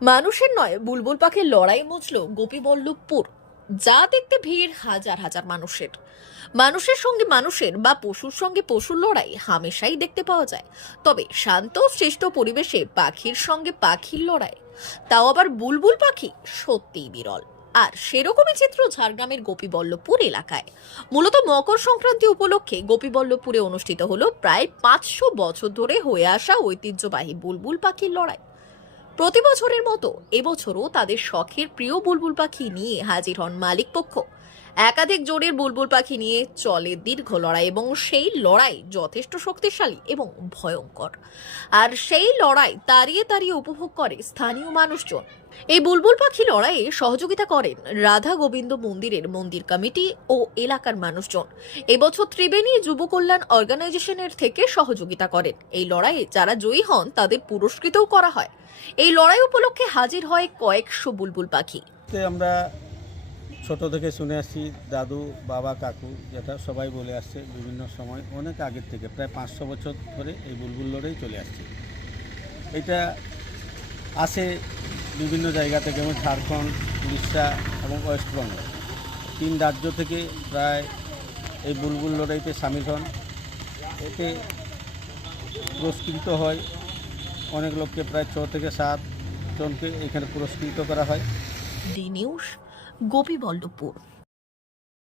মানুষের নয় বুলবুল পাখির লড়াই মজল গোপীবল্লভপুর। যা দেখতে ভিড় হাজার হাজার মানুষের। মানুষের সঙ্গে মানুষের বা পশুর সঙ্গে পশুর লড়াই হামেশাই দেখতে পাওয়া যায়, তবে শান্ত শ্রেষ্ঠ পরিবেশে পাখির সঙ্গে পাখির লড়াই, তাও আবার বুলবুল পাখি, সত্যিই বিরল। আর সেরকমই চিত্র ঝাড়গ্রামের গোপীবল্লভপুর এলাকায়। মূলত মকর সংক্রান্তি উপলক্ষে গোপীবল্লভপুরে অনুষ্ঠিত হলো প্রায় 500 বছর ধরে হয়ে আসা ঐতিহ্যবাহী বুলবুল পাখির লড়াই। প্রতি বছরের মতো এবছরও তাদের শখের প্রিয় বুলবুল পাখি নিয়ে হাজির হন মালিক পক্ষ। একাধিক জোড়ের বুলবুল পাখি নিয়ে চলে দীর্ঘ লড়াই, এবং সেই লড়াই যথেষ্ট শক্তিশালী এবং ভয়ঙ্কর। আর সেই লড়াই তাড়িয়ে তাড়িয়ে উপভোগ করে স্থানীয় মানুষজন। এই বুলবুল পাখি লড়াইয়ে সহযোগিতা করেন রাধা গোবিন্দ মন্দিরের মন্দির কমিটি ও এলাকার মানুষজন। এবছর ত্রিবেণী যুব কল্যাণ অর্গানাইজেশনের থেকে সহযোগিতা করেন। এই লড়াইয়ে যারা জয়ী হন তাদের পুরস্কৃতও করা হয়। এই লড়াই উপলক্ষে হাজির হয় কয়েকশো বুলবুল পাখি। আমরা ছোট থেকে শুনে আসছি, দাদু বাবা কাকু যেটা সবাই বলে আসছে বিভিন্ন সময়, অনেক আগের থেকে প্রায় 500 বছর ধরে এই বুলবুল লড়াই চলে আসছে। এটা আসে বিভিন্ন জায়গা থেকে, যেমন ঝাড়খণ্ড, উড়িষ্যা এবং ওয়েস্টবেঙ্গল, 3 রাজ্য থেকে প্রায় এই বুলবুল লড়াইতে সামিল হন। এতে পুরস্কৃত হয় অনেক লোককে, প্রায় 6 থেকে 7 জনকে এখানে পুরস্কৃত করা হয়। D news, Gopiballavpur.